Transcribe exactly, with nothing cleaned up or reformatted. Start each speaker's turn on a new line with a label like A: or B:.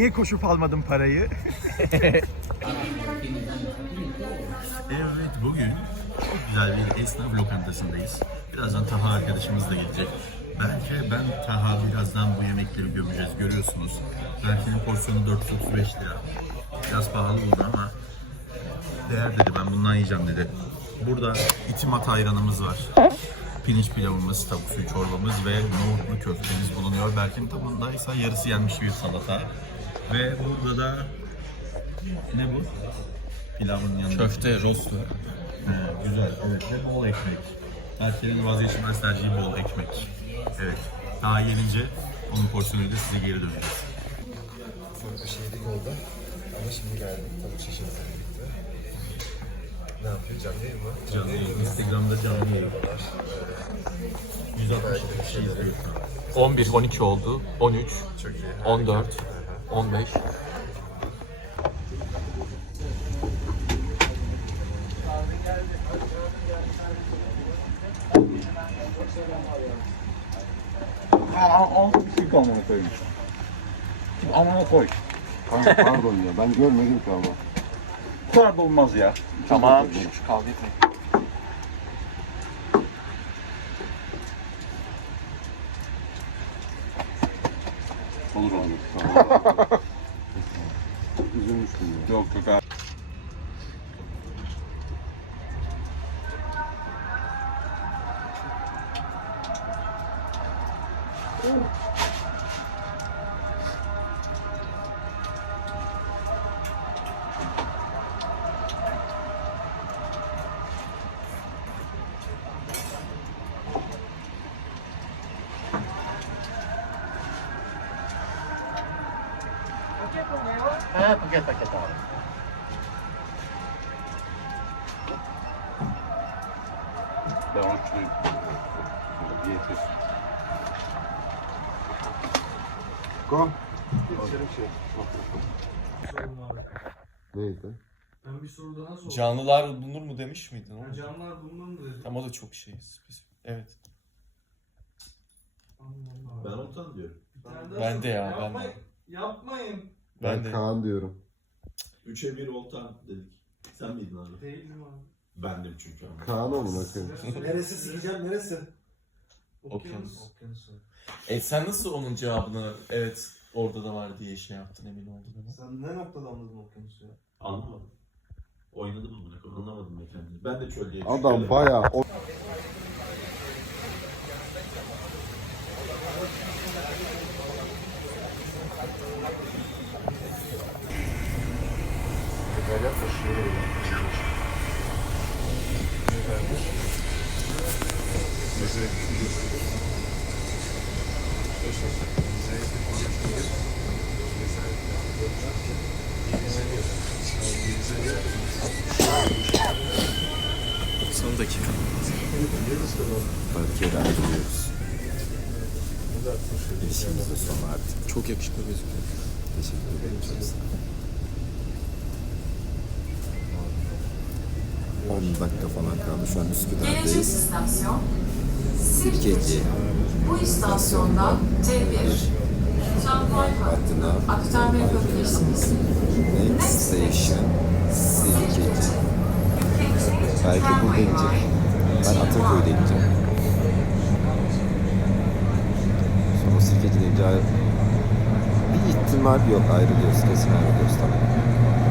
A: Niye koşup almadım parayı?
B: Evet, bugün çok güzel bir esnaf lokantasındayız. Birazdan Taha arkadaşımız da gelecek. Belki ben Taha birazdan bu yemekleri gömeceğiz, görüyorsunuz. Belki'nin porsiyonu dört yüz otuz beş lira. Biraz pahalı oldu ama değer dedi, ben bundan yiyeceğim dedi. Burada itimat ayranımız var. Pirinç pilavımız, tavuk suyu çorbamız ve nohutlu köftemiz bulunuyor. Belki'nin tabağındaysa yarısı yenmiş bir salata. Ve burada da ne bu? Pilavın yanında.
C: Köfte, rostu.
B: He, güzel, evet. Ve bol ekmek. Herkesin vazgeçilmez tercihi bol ekmek. Evet. Daha gelince onun porsiyonuyla size geri döneceğiz.
D: Bir şeylik oldu ama şimdi geldim tabii şişimize birlikte. Ne yapıyor? Canlı yayın mı?
B: Canlı yayın. Instagram'da canlı yayın. yüz altmış kişi izliyor şu an.
C: on bir, on iki oldu. on üç,
D: Çok iyi.
C: on dört, on beş.
E: Al bir şey kalmanı koyayım. Şimdi amına koy.
D: Kanka pardon ya ben görmedim ki ama.
E: Bu kadar da olmaz ya.
C: Tamam, şu, şu kavga etmeyin.
E: Olur olur. Tamam.
D: Üzülmüştüm ya.
E: Yok yok abi.
C: Ha, paket paket abi.
E: Ben onu şuraya yeter.
D: Go. Neydi?
F: Ben bir soru daha sordum.
C: Canlılar bulunur mu demiş miydin?
F: Yani canlılar bulunur mu dedim.
C: Ama o da çok şey. spesifik. Evet.
F: Allah Allah.
B: Ben ondan diyorum.
F: Bir tane daha
C: Ben
F: sor-
C: de ya, ben
F: Yapmayın.
C: de.
F: Yapmayın.
C: Ben de.
D: Kaan diyorum.
B: üçe bir oltan dedik. Sen miydin abi?
F: Değildim abi.
B: Bendim çünkü ama.
D: Kaan amına koyayım.
G: Neresi sileceğim neresi?
C: Okyanus.
G: Okyanusu.
C: E sen nasıl onun cevabını evet orada da var diye şey yaptın, emin oldun ama.
G: Sen ne noktada anladın okyanusu ya?
B: Anlamadım. Oynadım mı bunu? Anlamadım ben kendimi. Ben de çöl diye
D: Adam
B: düşünüyorum.
D: bayağı o...
C: Son dakika.
D: Barikeden gidiyoruz. İlişkimizde son artık.
C: Çok yakışıklı gözüküyor.
D: Teşekkür ederim. Çok sağ ol. on dakika falan kaldı. Şu an
H: Gelecek
D: Üsküdar'dayız.
H: istasyon
D: Sirkeci.
H: Sirkeci. Bu istasyonda T bir şampuan var.
D: Hattına
H: Aktarma yapabilirsiniz.
D: Next Station Sirkeci. Belki burada inecek. Ben Ataköy'de ineceğim. Sonra Sirkeci'de ineceğim. Bir ihtimal yok, ayrılıyoruz. Kesin ayrılıyoruz, tamam.